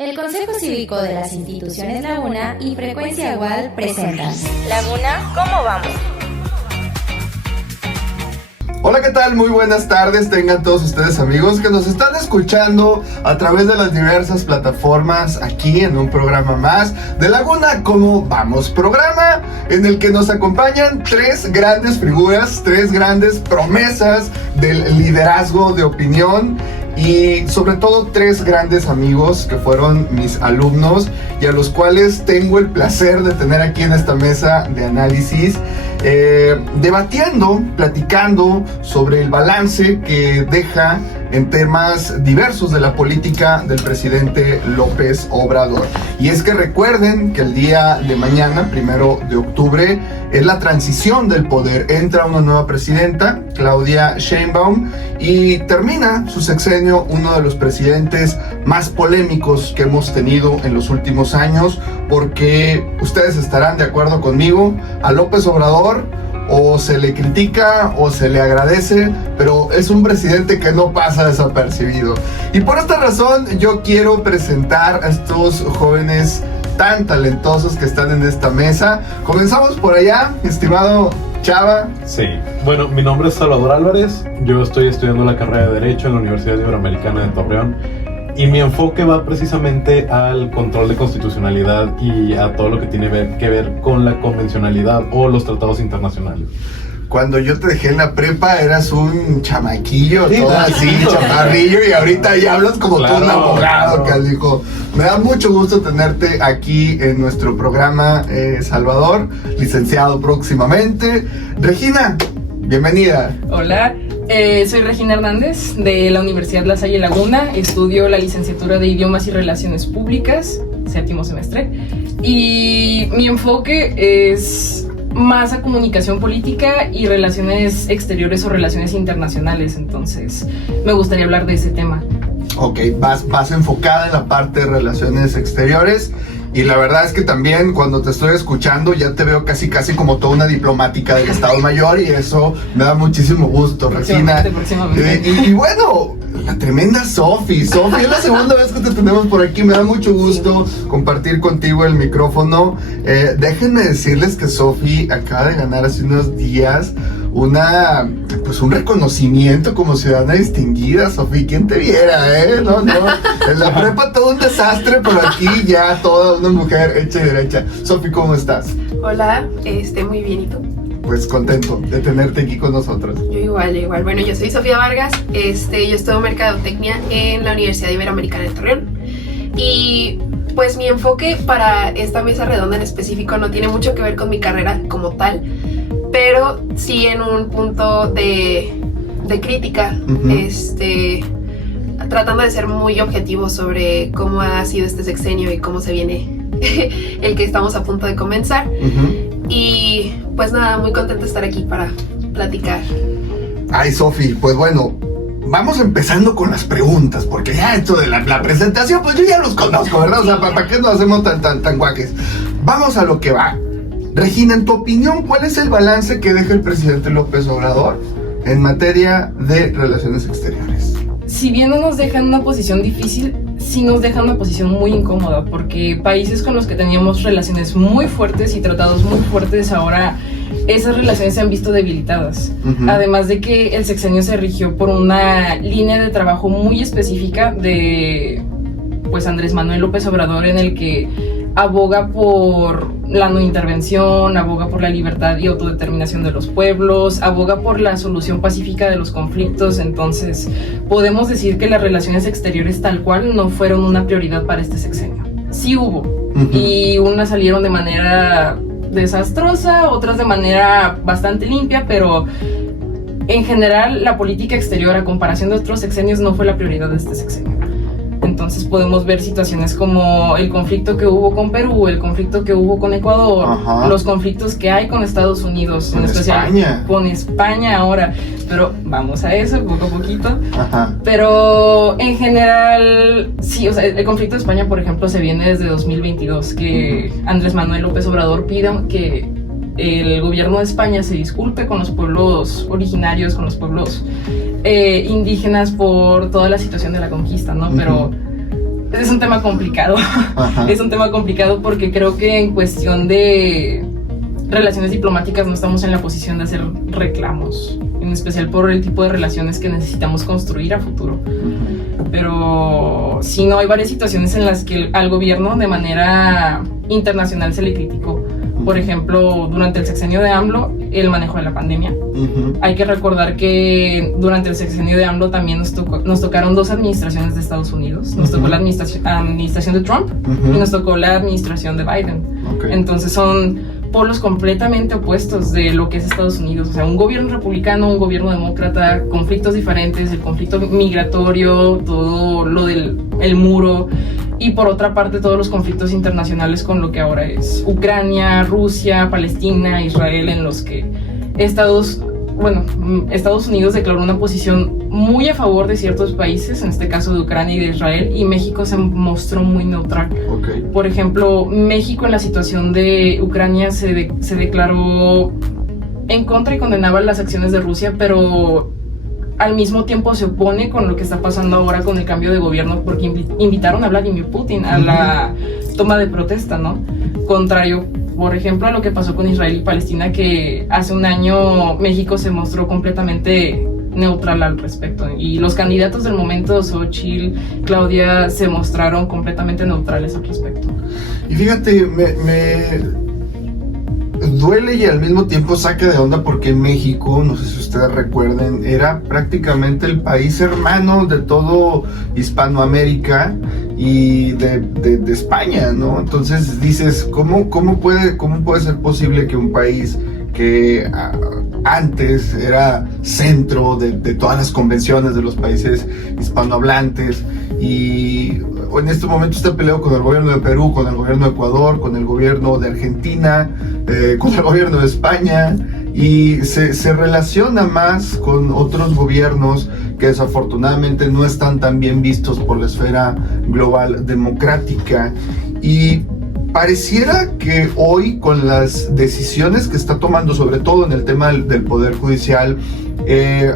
El Consejo Cívico de las Instituciones Laguna y Frecuencia Igual presentan Laguna, ¿cómo vamos? Hola, ¿qué tal? Muy buenas tardes tengan todos ustedes, amigos que nos están escuchando a través de las diversas plataformas aquí en un programa más de Laguna, ¿cómo vamos? Programa en el que nos acompañan tres grandes figuras, tres grandes promesas del liderazgo de opinión y sobre todo tres grandes amigos que fueron mis alumnos y a los cuales tengo el placer de tener aquí en esta mesa de análisis, debatiendo, platicando sobre el balance que deja en temas diversos de la política del presidente López Obrador. Y es que recuerden que el día de mañana, 1 de octubre, es la transición del poder. Entra una nueva presidenta, Claudia Sheinbaum, y termina su sexenio uno de los presidentes más polémicos que hemos tenido en los últimos años, porque ustedes estarán de acuerdo conmigo, a López Obrador o se le critica o se le agradece, pero es un presidente que no pasa desapercibido. Y por esta razón yo quiero presentar a estos jóvenes tan talentosos que están en esta mesa. Comenzamos por allá, estimado Chava. Sí, bueno, mi nombre es Salvador Álvarez, yo estoy estudiando la carrera de Derecho en la Universidad Iberoamericana de Torreón y mi enfoque va precisamente al control de constitucionalidad y a todo lo que tiene que ver con la convencionalidad o los tratados internacionales. Cuando yo te dejé en la prepa eras un chamaquillo, sí, todo así, chaparrillo, y ahorita ya hablas como todo un abogado, calijo. Me da mucho gusto tenerte aquí en nuestro programa, Salvador, licenciado próximamente. Regina, bienvenida. Hola, soy Regina Hernández de la Universidad La Salle Laguna, estudio la licenciatura de Idiomas y Relaciones Públicas, 7º semestre, y mi enfoque es más a comunicación política y relaciones exteriores o relaciones internacionales, entonces me gustaría hablar de ese tema. Ok, vas enfocada en la parte de relaciones exteriores. Y la verdad es que también cuando te estoy escuchando ya te veo casi como toda una diplomática del Estado Mayor y eso me da muchísimo gusto, Regina. Próximamente. Y bueno, la tremenda Sofi. Sofi, es la segunda vez que te tenemos por aquí, me da mucho gusto compartir contigo el micrófono. Déjenme decirles que Sofi acaba de ganar hace unos días un reconocimiento como ciudadana distinguida. Sofi, ¿quién te viera, No, en la prepa todo un desastre, pero aquí ya toda una mujer hecha y derecha. Sofi, ¿cómo estás? Hola, muy bien, ¿y tú? Pues contento de tenerte aquí con nosotros. Yo igual. Bueno, yo soy Sofía Vargas, yo estudio Mercadotecnia en la Universidad Iberoamericana de Torreón. Y pues mi enfoque para esta mesa redonda en específico no tiene mucho que ver con mi carrera como tal, pero sí en un punto de crítica, tratando de ser muy objetivo sobre cómo ha sido este sexenio y cómo se viene el que estamos a punto de comenzar. Y pues nada, muy contenta de estar aquí para platicar. Ay, Sofi, pues bueno, vamos empezando con las preguntas, porque ya esto de la presentación, pues yo ya los conozco, ¿verdad? O sea, ¿para qué nos hacemos tan guaques? Vamos a lo que va. Regina, en tu opinión, ¿cuál es el balance que deja el presidente López Obrador en materia de relaciones exteriores? Si bien no nos deja en una posición difícil, sí nos deja en una posición muy incómoda, porque países con los que teníamos relaciones muy fuertes y tratados muy fuertes, ahora esas relaciones se han visto debilitadas. Además de que el sexenio se rigió por una línea de trabajo muy específica de Andrés Manuel López Obrador, en el que aboga por la no intervención, aboga por la libertad y autodeterminación de los pueblos, aboga por la solución pacífica de los conflictos. Entonces podemos decir que las relaciones exteriores tal cual no fueron una prioridad para este sexenio. Sí hubo, y unas salieron de manera desastrosa, otras de manera bastante limpia, pero en general la política exterior a comparación de otros sexenios no fue la prioridad de este sexenio. Entonces podemos ver situaciones como el conflicto que hubo con Perú, el conflicto que hubo con Ecuador, los conflictos que hay con Estados Unidos, en especial España. Con España ahora, pero vamos a eso poco a poquito. Pero en general, sí, o sea, el conflicto de España, por ejemplo, se viene desde 2022, que Andrés Manuel López Obrador pide que el gobierno de España se disculpe con los pueblos originarios, con los pueblos indígenas por toda la situación de la conquista, ¿no? Pero Es un tema complicado. Ajá. Es un tema complicado porque creo que en cuestión de relaciones diplomáticas no estamos en la posición de hacer reclamos, en especial por el tipo de relaciones que necesitamos construir a futuro. Pero sí, no, hay varias situaciones en las que al gobierno de manera internacional se le criticó. Por ejemplo, durante el sexenio de AMLO, el manejo de la pandemia. Hay que recordar que durante el sexenio de AMLO también nos tocaron 2 administraciones de Estados Unidos. Nos tocó la administración de Trump y nos tocó la administración de Biden. Okay. Entonces son polos completamente opuestos de lo que es Estados Unidos. O sea, un gobierno republicano, un gobierno demócrata, conflictos diferentes, el conflicto migratorio, todo lo del el muro, y por otra parte todos los conflictos internacionales con lo que ahora es Ucrania, Rusia, Palestina, Israel, en los que Estados Unidos declaró una posición muy a favor de ciertos países, en este caso de Ucrania y de Israel, y México se mostró muy neutral. Okay. Por ejemplo, México en la situación de Ucrania se declaró en contra y condenaba las acciones de Rusia, pero al mismo tiempo se opone con lo que está pasando ahora con el cambio de gobierno, porque invitaron a Vladimir Putin a la toma de protesta, ¿no? Contrario, por ejemplo, a lo que pasó con Israel y Palestina, que hace un año México se mostró completamente neutral al respecto, y los candidatos del momento, Xochitl, Claudia, se mostraron completamente neutrales al respecto. Y fíjate, me duele y al mismo tiempo saca de onda porque México, no sé si ustedes recuerden, era prácticamente el país hermano de todo Hispanoamérica y de España, ¿no? Entonces dices, ¿cómo puede ser posible que un país que antes era centro de todas las convenciones de los países hispanohablantes, y en este momento está peleado con el gobierno de Perú, con el gobierno de Ecuador, con el gobierno de Argentina, con el gobierno de España, y se relaciona más con otros gobiernos que desafortunadamente no están tan bien vistos por la esfera global democrática? Y pareciera que hoy, con las decisiones que está tomando, sobre todo en el tema del Poder Judicial,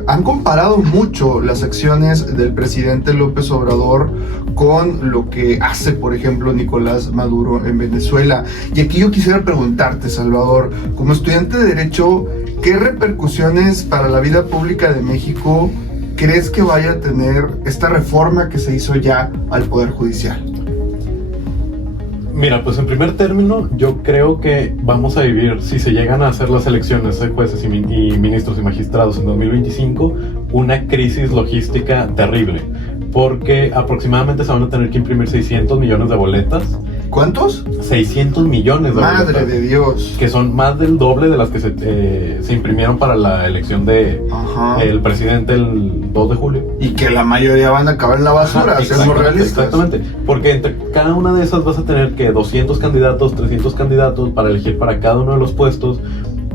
han comparado mucho las acciones del presidente López Obrador con lo que hace, por ejemplo, Nicolás Maduro en Venezuela. Y aquí yo quisiera preguntarte, Salvador, como estudiante de Derecho, ¿qué repercusiones para la vida pública de México crees que vaya a tener esta reforma que se hizo ya al Poder Judicial? Mira, pues en primer término, yo creo que vamos a vivir, si se llegan a hacer las elecciones de jueces y ministros y magistrados en 2025, una crisis logística terrible, porque aproximadamente se van a tener que imprimir 600 millones de boletas. ¿Cuántos? 600 millones de boletas. Madre de Dios. Que son más del doble de las que se imprimieron para la elección de el presidente el 2 de julio. Y que la mayoría van a acabar en la basura, seamos realistas. Exactamente, porque entre cada una de esas vas a tener que 200 candidatos, 300 candidatos para elegir para cada uno de los puestos.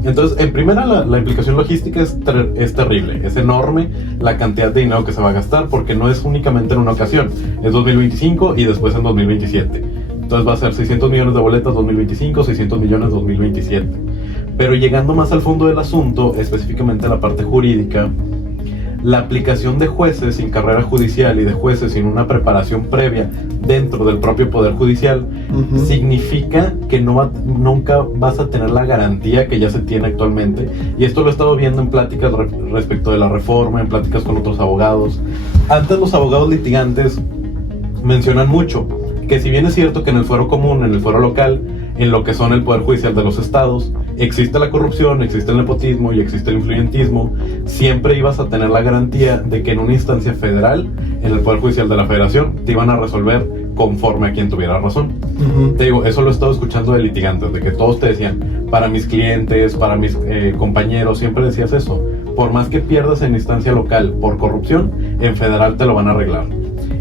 Entonces, en primera, la implicación logística es terrible, es enorme la cantidad de dinero que se va a gastar, porque no es únicamente en una ocasión, es 2025 y después en 2027. Entonces va a ser 600 millones de boletas 2025, 600 millones 2027. Pero llegando más al fondo del asunto, específicamente a la parte jurídica, la aplicación de jueces sin carrera judicial y de jueces sin una preparación previa dentro del propio Poder Judicial significa que nunca vas a tener la garantía que ya se tiene actualmente. Y esto lo he estado viendo en pláticas respecto de la reforma, en pláticas con otros abogados. Antes los abogados litigantes mencionan mucho que, si bien es cierto que en el fuero común, en el fuero local, en lo que son el Poder Judicial de los estados, existe la corrupción, existe el nepotismo y existe el influyentismo, siempre ibas a tener la garantía de que en una instancia federal, en el Poder Judicial de la Federación, te iban a resolver conforme a quien tuviera razón. Te digo, eso lo he estado escuchando de litigantes, de que todos te decían, para mis clientes, para mis compañeros, siempre decías eso. Por más que pierdas en instancia local por corrupción, en federal te lo van a arreglar.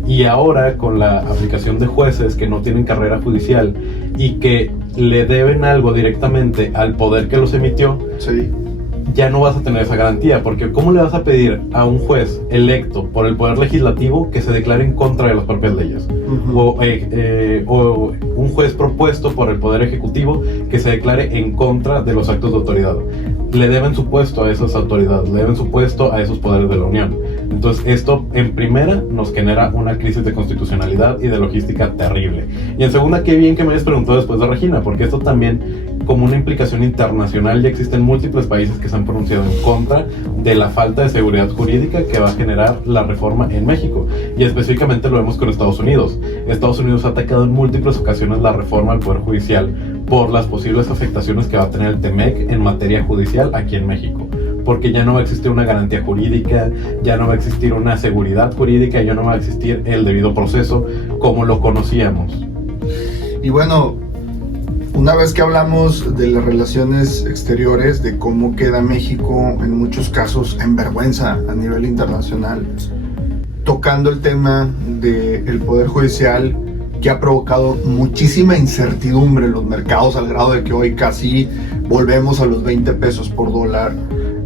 Y ahora, con la aplicación de jueces que no tienen carrera judicial y que le deben algo directamente al poder que los emitió, ya no vas a tener esa garantía, porque ¿cómo le vas a pedir a un juez electo por el Poder Legislativo que se declare en contra de las propias leyes? O un juez propuesto por el Poder Ejecutivo que se declare en contra de los actos de autoridad. Le deben su puesto a esas autoridades, le deben su puesto a esos poderes de la Unión. Entonces esto en primera nos genera una crisis de constitucionalidad y de logística terrible. Y en segunda, qué bien que me hayas preguntado después de Regina, porque esto también, como una implicación internacional, ya existen múltiples países que se han pronunciado en contra de la falta de seguridad jurídica que va a generar la reforma en México. Y específicamente lo vemos con Estados Unidos. Estados Unidos ha atacado en múltiples ocasiones la reforma al Poder Judicial por las posibles afectaciones que va a tener el TEMEC en materia judicial aquí en México. Porque ya no va a existir una garantía jurídica, ya no va a existir una seguridad jurídica, ya no va a existir el debido proceso como lo conocíamos. Y bueno, una vez que hablamos de las relaciones exteriores, de cómo queda México en muchos casos en vergüenza a nivel internacional, tocando el tema del Poder Judicial, que ha provocado muchísima incertidumbre en los mercados, al grado de que hoy casi volvemos a los 20 pesos por dólar,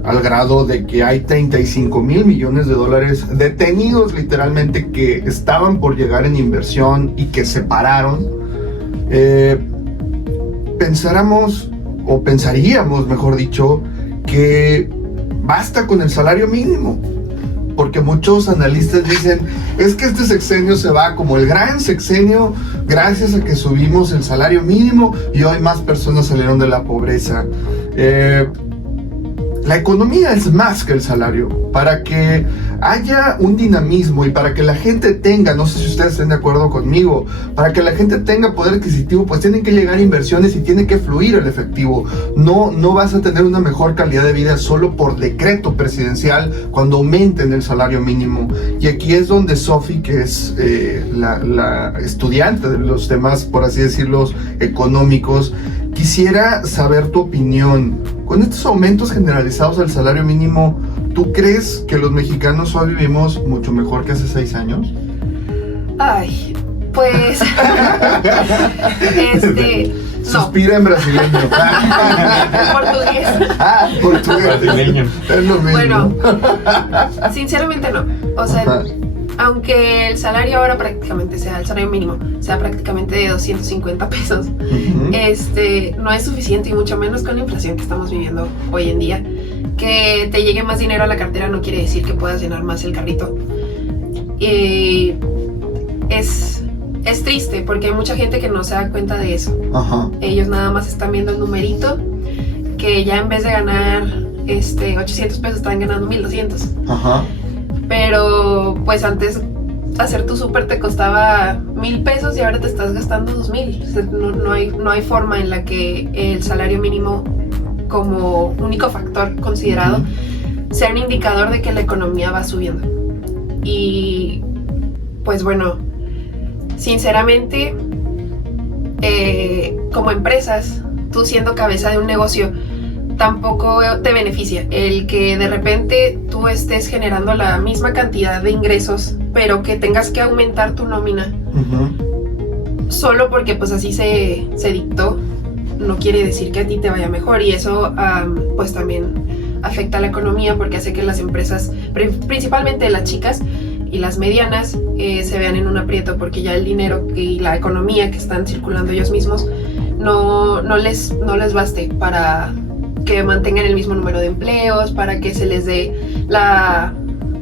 al grado de que hay 35,000 millones de dólares detenidos literalmente, que estaban por llegar en inversión y que se pararon. Pensaríamos, mejor dicho, que basta con el salario mínimo, porque muchos analistas dicen, es que este sexenio se va como el gran sexenio gracias a que subimos el salario mínimo y hoy más personas salieron de la pobreza. La economía es más que el salario. Para que haya un dinamismo y para que la gente tenga, no sé si ustedes estén de acuerdo conmigo, para que la gente tenga poder adquisitivo, pues tienen que llegar inversiones y tiene que fluir el efectivo. No vas a tener una mejor calidad de vida solo por decreto presidencial cuando aumenten el salario mínimo. Y aquí es donde Sofi, que es la estudiante de los temas, por así decirlo, económicos, quisiera saber tu opinión. Con estos aumentos generalizados al salario mínimo, ¿tú crees que los mexicanos hoy vivimos mucho mejor que hace 6 años? Ay, pues... no. Suspira en brasileño. Portugués. Portugués. Brasileño. Es lo mismo. Bueno, sinceramente no. O sea, aunque el salario ahora prácticamente sea el salario mínimo, sea prácticamente de 250 pesos, no es suficiente, y mucho menos con la inflación que estamos viviendo hoy en día. Que te llegue más dinero a la cartera no quiere decir que puedas llenar más el carrito. Y es triste porque hay mucha gente que no se da cuenta de eso. Ajá. Ellos nada más están viendo el numerito, que ya en vez de ganar 800 pesos están ganando 1,200. Ajá. Pero pues antes hacer tu súper te costaba 1,000 pesos y ahora te estás gastando 2,000. O sea, no hay forma en la que el salario mínimo, como único factor considerado, sea un indicador de que la economía va subiendo. Y pues bueno, sinceramente, como empresas, tú siendo cabeza de un negocio, tampoco te beneficia el que de repente tú estés generando la misma cantidad de ingresos, pero que tengas que aumentar tu nómina solo porque pues así se dictó. No quiere decir que a ti te vaya mejor, y eso pues también afecta a la economía, porque hace que las empresas, principalmente las chicas y las medianas, se vean en un aprieto, porque ya el dinero y la economía que están circulando ellos mismos no les baste para que mantengan el mismo número de empleos, para que se les dé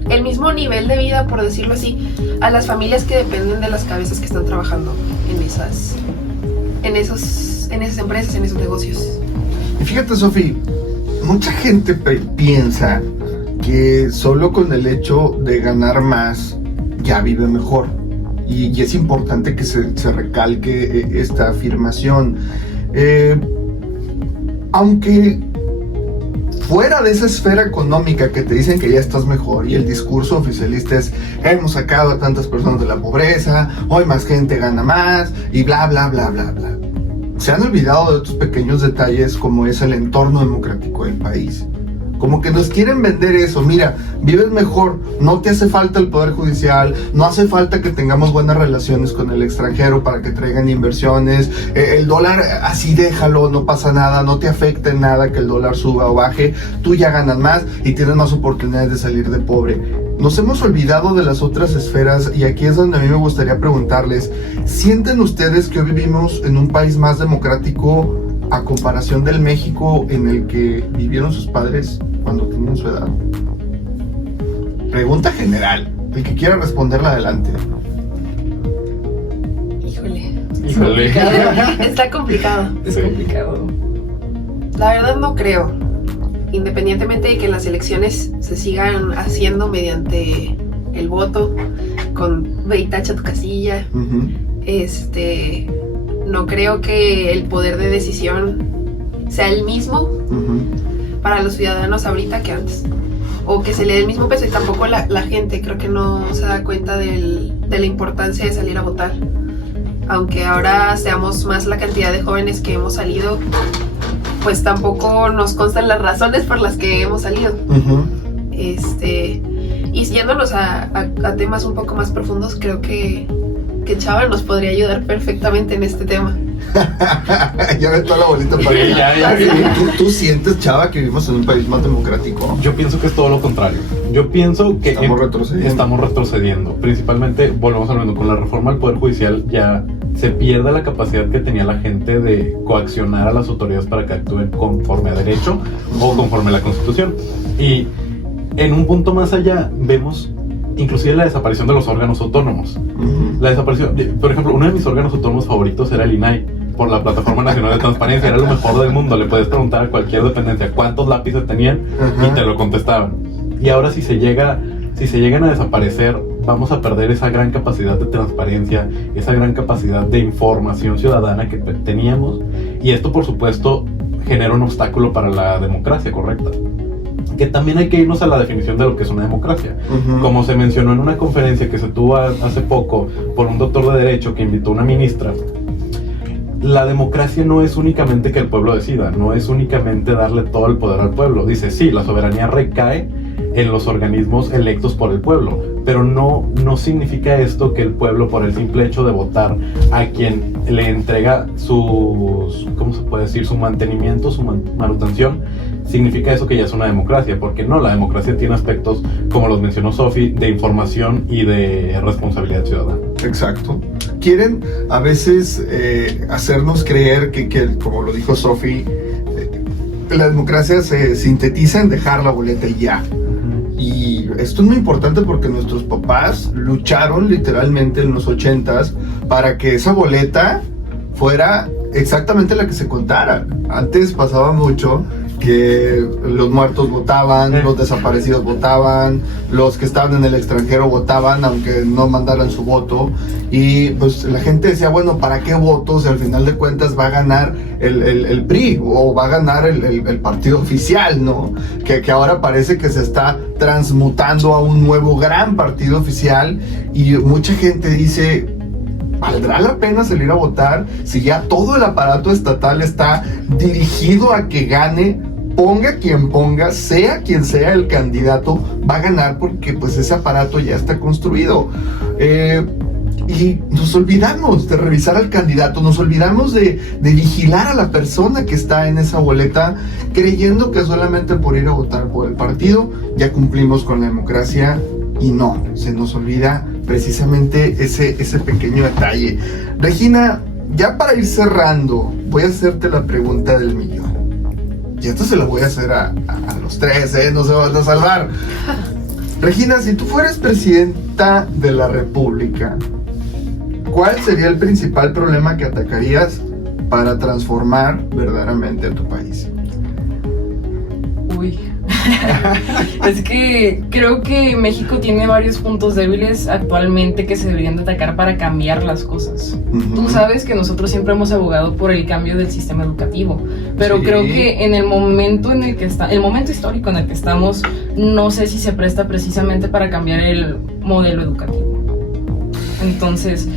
el mismo nivel de vida, por decirlo así, a las familias que dependen de las cabezas que están trabajando en esas empresas, en esos negocios. Y fíjate, Sofi, mucha gente piensa que solo con el hecho de ganar más ya vive mejor, y es importante que se recalque esta afirmación. Aunque fuera de esa esfera económica que te dicen que ya estás mejor, y el discurso oficialista es: hemos sacado a tantas personas de la pobreza, hoy más gente gana más, y bla bla bla bla bla, se han olvidado de otros pequeños detalles, como es el entorno democrático del país. Como que nos quieren vender eso: mira, vives mejor, no te hace falta el poder judicial, no hace falta que tengamos buenas relaciones con el extranjero para que traigan inversiones, el dólar así déjalo, no pasa nada, no te afecta en nada que el dólar suba o baje, tú ya ganas más y tienes más oportunidades de salir de pobre. Nos hemos olvidado de las otras esferas, y aquí es donde a mí me gustaría preguntarles: ¿sienten ustedes que hoy vivimos en un país más democrático a comparación del México en el que vivieron sus padres cuando tenían su edad? Pregunta general. El que quiera responderla, adelante. Híjole. Híjole. Está complicado. Es Sí. complicado. La verdad no creo. Independientemente de que las elecciones se sigan haciendo mediante el voto, con ve y tacha tu casilla, Ujú. no creo que el poder de decisión sea el mismo Ujú. para los ciudadanos ahorita que antes. O que se le dé el mismo peso, y tampoco la gente creo que no se da cuenta de la importancia de salir a votar. Aunque ahora seamos más la cantidad de jóvenes que hemos salido, pues tampoco nos constan las razones por las que hemos salido. Ujú. Y yéndonos a temas un poco más profundos, creo que Chava nos podría ayudar perfectamente en este tema. Ya ves toda la bolita para Sí, allá. ya. ¿Tú sientes, Chava, que vivimos en un país más democrático? Yo pienso que es todo lo contrario. Yo pienso que Estamos retrocediendo. estamos retrocediendo. Principalmente, volvemos hablando, con la reforma al Poder Judicial ya se pierde la capacidad que tenía la gente de coaccionar a las autoridades para que actúen conforme a derecho o conforme a la Constitución. Y en un punto más allá vemos inclusive la desaparición de los órganos autónomos. Ujú. La desaparición, por ejemplo, uno de mis órganos autónomos favoritos era el INAI, por la Plataforma Nacional de Transparencia. Era lo mejor del mundo. Le puedes preguntar a cualquier dependencia cuántos lápices tenían Ajá. y te lo contestaban. Y ahora si se llegan a desaparecer, vamos a perder esa gran capacidad de transparencia, esa gran capacidad de información ciudadana que teníamos. Y esto, por supuesto, genera un obstáculo para la democracia correcta. Que también hay que irnos a la definición de lo que es una democracia. Ujú. Como se mencionó en una conferencia que se tuvo hace poco por un doctor de Derecho que invitó a una ministra, la democracia no es únicamente que el pueblo decida, no es únicamente darle todo el poder al pueblo. Dice, sí, la soberanía recae en los organismos electos por el pueblo, pero no significa esto que el pueblo, por el simple hecho de votar a quien le entrega ¿cómo se puede decir? Su mantenimiento, su manutención, significa eso que ya es una democracia, porque no, la democracia tiene aspectos, como los mencionó Sofi, de información y de responsabilidad ciudadana. Exacto. Quieren a veces hacernos creer que, como lo dijo Sofi, la democracia se sintetiza en dejar la boleta y ya. Y esto es muy importante porque nuestros papás lucharon literalmente en los 80s para que esa boleta fuera exactamente la que se contara. Antes pasaba mucho que los muertos votaban, los desaparecidos votaban, los que estaban en el extranjero votaban aunque no mandaran su voto, y pues la gente decía, bueno, ¿para qué voto si al final de cuentas va a ganar el PRI o va a ganar el partido oficial, ¿no? Que ahora parece que se está transmutando a un nuevo gran partido oficial, y mucha gente dice, ¿valdrá la pena salir a votar si ya todo el aparato estatal está dirigido a que gane? Ponga quien ponga, sea quien sea el candidato, va a ganar porque pues ese aparato ya está construido. Y nos olvidamos de revisar al candidato, nos olvidamos de vigilar a la persona que está en esa boleta, creyendo que solamente por ir a votar por el partido ya cumplimos con la democracia, y no, se nos olvida precisamente ese pequeño detalle. Regina, ya para ir cerrando, voy a hacerte la pregunta del millón. Y esto se lo voy a hacer a los tres, no se van a salvar. Regina, si tú fueras presidenta de la República, ¿cuál sería el principal problema que atacarías para transformar verdaderamente a tu país? Uy. Es que creo que México tiene varios puntos débiles actualmente que se deberían de atacar para cambiar las cosas. Uh-huh. Tú sabes que nosotros siempre hemos abogado por el cambio del sistema educativo, pero Sí. creo que en el momento en el que el momento histórico en el que estamos, no sé si se presta precisamente para cambiar el modelo educativo. Entonces,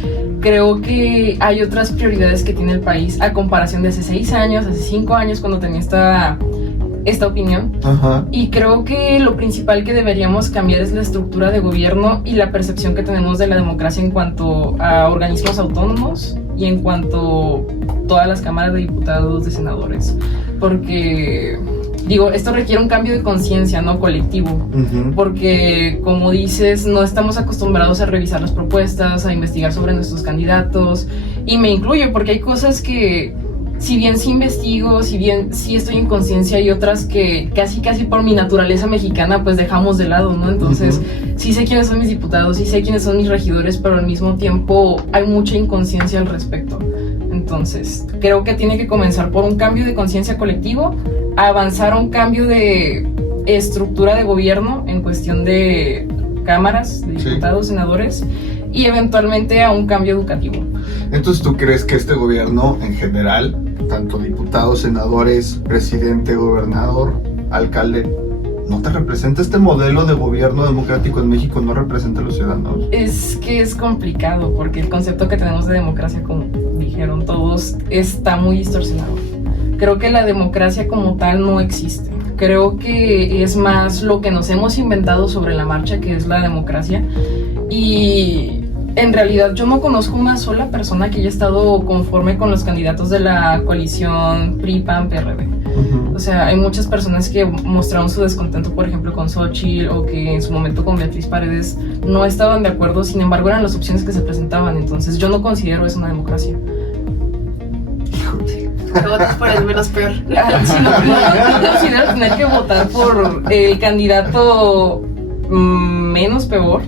creo que hay otras prioridades que tiene el país a comparación de hace 6 años, hace 5 años, cuando tenía esta opinión. Ajá. Y creo que lo principal que deberíamos cambiar es la estructura de gobierno y la percepción que tenemos de la democracia en cuanto a organismos autónomos y en cuanto a todas las cámaras de diputados, de senadores. Porque, digo, esto requiere un cambio de conciencia, ¿no? Colectivo. Uh-huh. Porque, como dices, no estamos acostumbrados a revisar las propuestas, a investigar sobre nuestros candidatos. Y me incluyo porque hay cosas que si bien sí investigo, si bien sí estoy en conciencia, hay otras que casi por mi naturaleza mexicana pues dejamos de lado, ¿no? Entonces sí sé quiénes son mis diputados, sí sé quiénes son mis regidores, pero al mismo tiempo hay mucha inconsciencia al respecto. Entonces creo que tiene que comenzar por un cambio de conciencia colectivo, avanzar a un cambio de estructura de gobierno en cuestión de cámaras, de diputados, senadores, y eventualmente a un cambio educativo. Entonces, ¿tú crees que este gobierno en general, tanto diputados, senadores, presidente, gobernador, alcalde, no te representa este modelo de gobierno democrático en México, no representa a los ciudadanos? Es que es complicado porque el concepto que tenemos de democracia, como dijeron todos, está muy distorsionado. Creo que la democracia como tal no existe. Creo que es más lo que nos hemos inventado sobre la marcha, que es la democracia. Y en realidad yo no conozco una sola persona que haya estado conforme con los candidatos de la coalición PRI-PAN-PRD. O sea, hay muchas personas que mostraron su descontento, por ejemplo, con Xóchitl, o que en su momento con Beatriz Paredes no estaban de acuerdo, sin embargo eran las opciones que se presentaban. Entonces yo no considero eso una democracia. Que votas por el menos peor. Sí, no considero tener que votar por el candidato menos peor.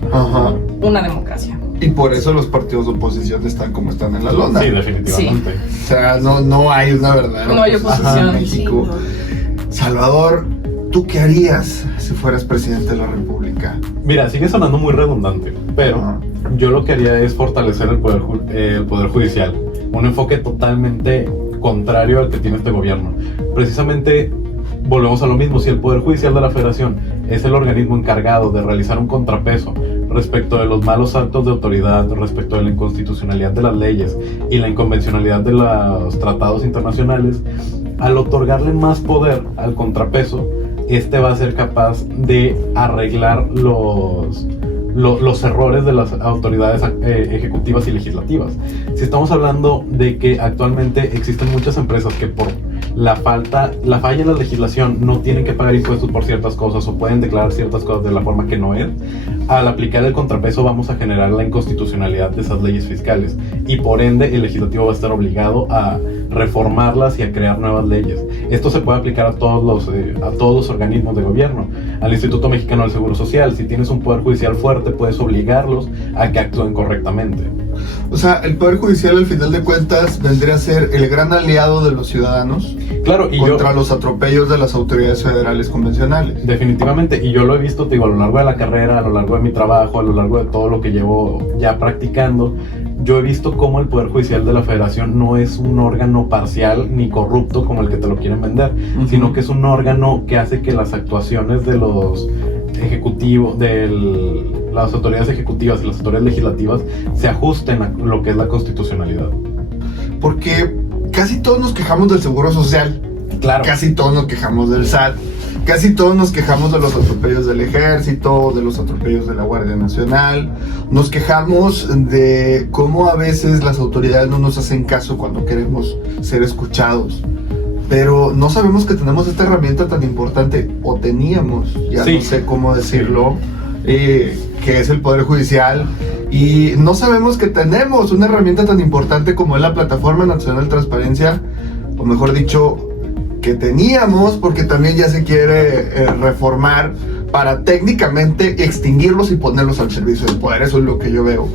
Una democracia. Y por eso los partidos de oposición están como están en la lona. Sí, definitivamente. Sí. O sea, no hay una verdadera no hay oposición en México. Sí, no. Salvador, ¿tú qué harías si fueras presidente de la República? Mira, sigue sonando muy redundante, pero yo lo que haría es fortalecer el poder judicial. Un enfoque totalmente contrario al que tiene este gobierno. Precisamente volvemos a lo mismo. Si el Poder Judicial de la Federación es el organismo encargado de realizar un contrapeso respecto de los malos actos de autoridad, respecto de la inconstitucionalidad de las leyes y la inconvencionalidad de los tratados internacionales, al otorgarle más poder al contrapeso, este va a ser capaz de arreglar los errores de las autoridades ejecutivas y legislativas. Si estamos hablando de que actualmente existen muchas empresas que por la falla en la legislación no tienen que pagar impuestos por ciertas cosas o pueden declarar ciertas cosas de la forma que no es, al aplicar el contrapeso vamos a generar la inconstitucionalidad de esas leyes fiscales y por ende el legislativo va a estar obligado a reformarlas y a crear nuevas leyes. Esto se puede aplicar a todos los organismos de gobierno, al Instituto Mexicano del Seguro Social. Si tienes un poder judicial fuerte, puedes obligarlos a que actúen correctamente. O sea, el Poder Judicial al final de cuentas vendría a ser el gran aliado de los ciudadanos, claro, y contra los atropellos de las autoridades federales convencionales. Definitivamente, y yo lo he visto, te digo, a lo largo de la carrera, a lo largo de mi trabajo, a lo largo de todo lo que llevo ya practicando, yo he visto cómo el Poder Judicial de la Federación no es un órgano parcial ni corrupto como el que te lo quieren vender, sino que es un órgano que hace que las actuaciones de los ejecutivos, las autoridades ejecutivas y las autoridades legislativas se ajusten a lo que es la constitucionalidad. Porque casi todos nos quejamos del Seguro Social, Claro. Casi todos nos quejamos del SAT, casi todos nos quejamos de los atropellos del Ejército, de los atropellos de la Guardia Nacional, nos quejamos de cómo a veces las autoridades no nos hacen caso cuando queremos ser escuchados. Pero no sabemos que tenemos esta herramienta tan importante, o teníamos, ya Sí. no sé cómo decirlo, que es el Poder Judicial, y no sabemos que tenemos una herramienta tan importante como es la Plataforma Nacional de Transparencia, o mejor dicho, que teníamos, porque también ya se quiere reformar para técnicamente extinguirlos y ponerlos al servicio del poder. Eso es lo que yo veo.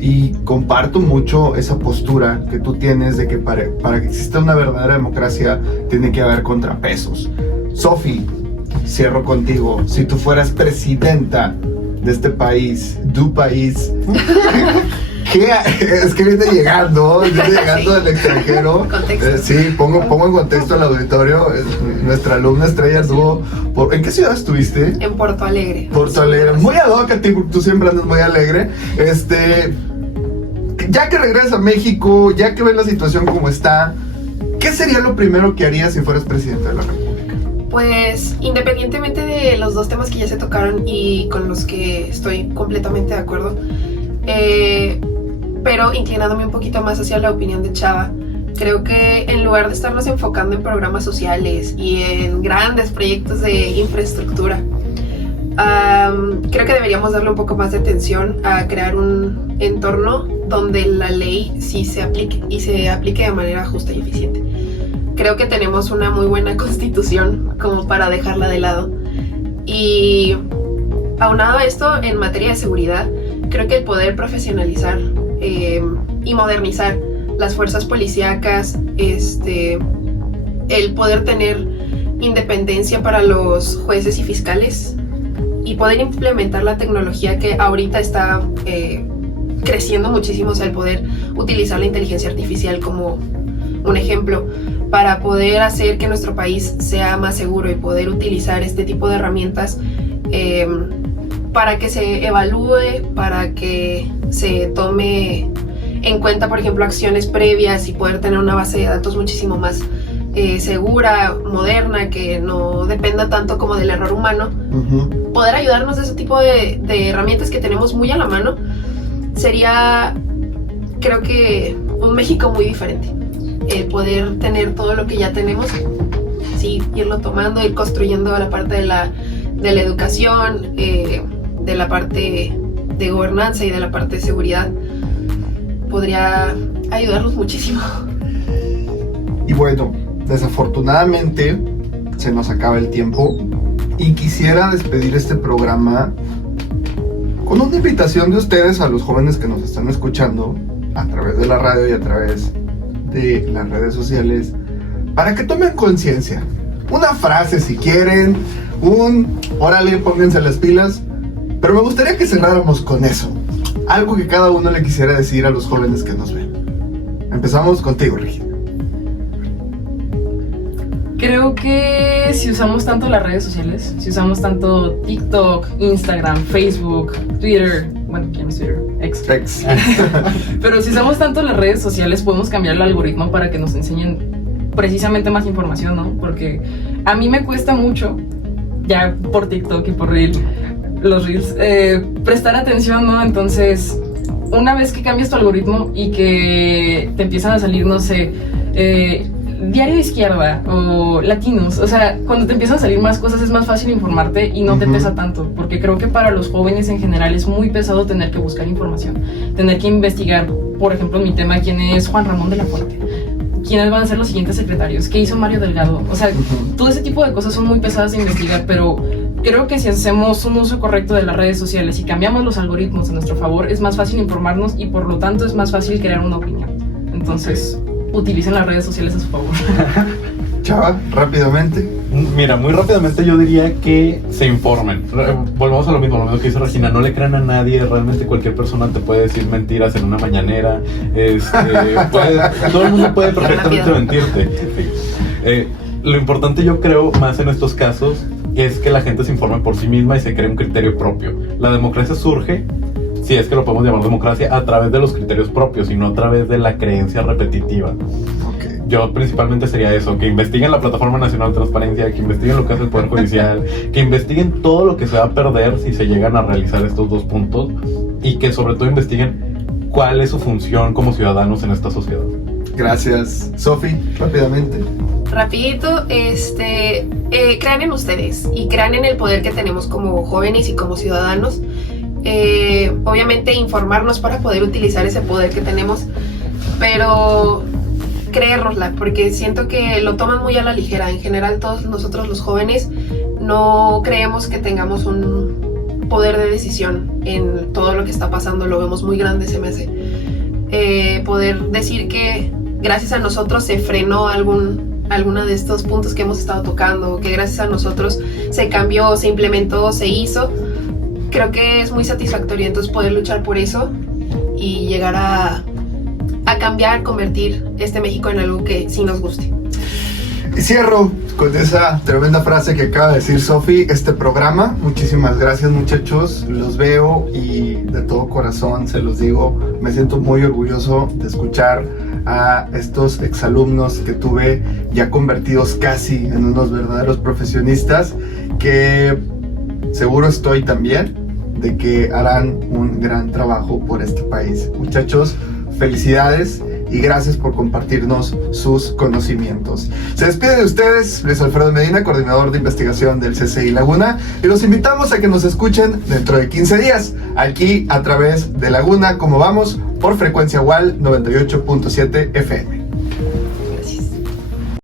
Y comparto mucho esa postura que tú tienes de que para que exista una verdadera democracia tiene que haber contrapesos. Sofi, cierro contigo. Si tú fueras presidenta de este país, tu país, ¿qué? Es que viene llegando del extranjero. Sí, pongo en contexto al auditorio. Nuestra alumna estrella estuvo ¿en qué ciudad estuviste? En Porto Alegre. Porto Alegre, muy ad hoc a ti, porque tú siempre andas muy alegre. Ya que regresas a México, ya que ves la situación como está, ¿qué sería lo primero que harías si fueras presidente de la República? Pues independientemente de los dos temas que ya se tocaron y con los que estoy completamente de acuerdo, pero inclinándome un poquito más hacia la opinión de Chava, creo que en lugar de estarnos enfocando en programas sociales y en grandes proyectos de infraestructura, creo que deberíamos darle un poco más de atención a crear un entorno donde la ley sí se aplique y se aplique de manera justa y eficiente. creo que tenemos una muy buena constitución como para dejarla de lado. Y aunado a esto, en materia de seguridad, creo que el poder profesionalizar y modernizar las fuerzas policíacas, el poder tener independencia para los jueces y fiscales y poder implementar la tecnología que ahorita está creciendo muchísimo, o sea, el poder utilizar la inteligencia artificial como un ejemplo para poder hacer que nuestro país sea más seguro y poder utilizar este tipo de herramientas para que se evalúe, para que se tome en cuenta, por ejemplo, acciones previas y poder tener una base de datos muchísimo más segura, moderna, que no dependa tanto como del error humano. Poder ayudarnos de ese tipo de herramientas que tenemos muy a la mano sería, creo que, un México muy diferente. El poder tener todo lo que ya tenemos, sí, irlo tomando, ir construyendo la parte de la educación, de la parte de gobernanza y de la parte de seguridad, podría ayudarnos muchísimo. Y bueno, desafortunadamente se nos acaba el tiempo y quisiera despedir este programa con una invitación de ustedes a los jóvenes que nos están escuchando a través de la radio y a través de las redes sociales, para que tomen conciencia. Una frase si quieren, órale, pónganse las pilas, pero me gustaría que cerráramos con eso, algo que cada uno le quisiera decir a los jóvenes que nos ven. Empezamos contigo, Regina. Creo que si usamos tanto las redes sociales, si usamos tanto TikTok, Instagram, Facebook, Twitter, bueno, ¿quién es Twitter? X. Pero si usamos tanto las redes sociales, podemos cambiar el algoritmo para que nos enseñen precisamente más información, ¿no? Porque a mí me cuesta mucho, ya por TikTok y por los Reels, prestar atención, ¿no? Entonces, una vez que cambias tu algoritmo y que te empiezan a salir, no sé, Diario de Izquierda o Latinos, o sea, cuando te empiezan a salir más cosas es más fácil informarte y no te pesa tanto, porque creo que para los jóvenes en general es muy pesado tener que buscar información, tener que investigar, por ejemplo, en mi tema, quién es Juan Ramón de la Fuente, quiénes van a ser los siguientes secretarios, qué hizo Mario Delgado, o sea, todo ese tipo de cosas son muy pesadas de investigar, pero creo que si hacemos un uso correcto de las redes sociales y cambiamos los algoritmos a nuestro favor, es más fácil informarnos y por lo tanto es más fácil crear una opinión. Entonces, utilicen las redes sociales a su favor. Chava, rápidamente. Mira, muy rápidamente yo diría que se informen. Volvemos a lo mismo que dice Regina, no le crean a nadie, realmente cualquier persona te puede decir mentiras en una mañanera, todo el mundo puede perfectamente mentirte. Lo importante, yo creo, más en estos casos, es que la gente se informe por sí misma y se cree un criterio propio. La democracia surge, si es que lo podemos llamar democracia, a través de los criterios propios y no a través de la creencia repetitiva. Okay. Yo principalmente sería eso, que investiguen la Plataforma Nacional de Transparencia, que investiguen lo que hace el Poder Judicial, que investiguen todo lo que se va a perder si se llegan a realizar estos dos puntos y que sobre todo investiguen cuál es su función como ciudadanos en esta sociedad. Gracias. Sofi, rápidamente. Rapidito, crean en ustedes y crean en el poder que tenemos como jóvenes y como ciudadanos. Obviamente informarnos para poder utilizar ese poder que tenemos, pero creérnosla, porque siento que lo toman muy a la ligera. En general, todos nosotros los jóvenes no creemos que tengamos un poder de decisión en todo lo que está pasando, lo vemos muy grande, se me hace. Poder decir que gracias a nosotros se frenó alguna de estos puntos que hemos estado tocando, que gracias a nosotros se cambió, se implementó, se hizo, creo que es muy satisfactorio. Entonces poder luchar por eso y llegar a cambiar, convertir este México en algo que sí nos guste. Y cierro con esa tremenda frase que acaba de decir Sofi, este programa. Muchísimas gracias, muchachos, los veo y de todo corazón se los digo, me siento muy orgulloso de escuchar a estos exalumnos que tuve ya convertidos casi en unos verdaderos profesionistas, que seguro estoy también de que harán un gran trabajo por este país. Muchachos, felicidades y gracias por compartirnos sus conocimientos. Se despide de ustedes Luis Alfredo Medina, coordinador de investigación del CCI Laguna, y los invitamos a que nos escuchen dentro de 15 días, aquí a través de Laguna Como Vamos, por frecuencia UAL 98.7 FM.